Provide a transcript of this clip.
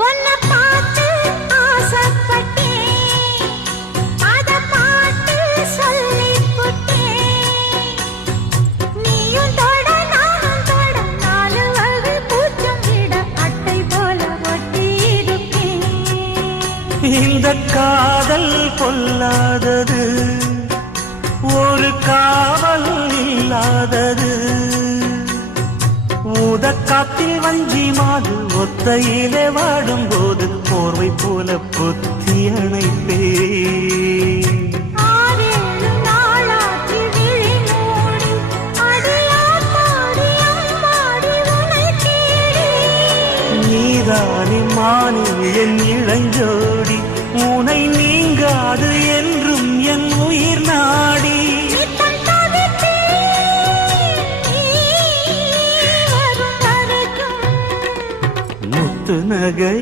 உன்னை பார்த்து ஆசைப்பட்டேன், அத பாட்டு சொல்லிப் புட்டேன். நீயும் தொட நானும் தொட, நாலு வகை பூச்சம் விட அட்டை போல ஒட்டியிருப்பேன். இந்த காதல் பொல்லாதது, ஒரு காவல் இல்லாதது. ஊதக்காத்தில் வஞ்சி மாது ஒத்தையிலே வாடும்போது போர்வை போல பொத்தி அணைப்பே. ஆறேழு நாளாச்சு விழி மூடி, அடியாத்தாடி அம்மாடி உன்னை தேடி. நீதானே மானே என் இளஞ்சோடி, உனை நீங்காது என்றும் என் உயிர் நாடி. நித்தம் தவித்தேன், நீ வரும் வரைக்கும். முத்து நகை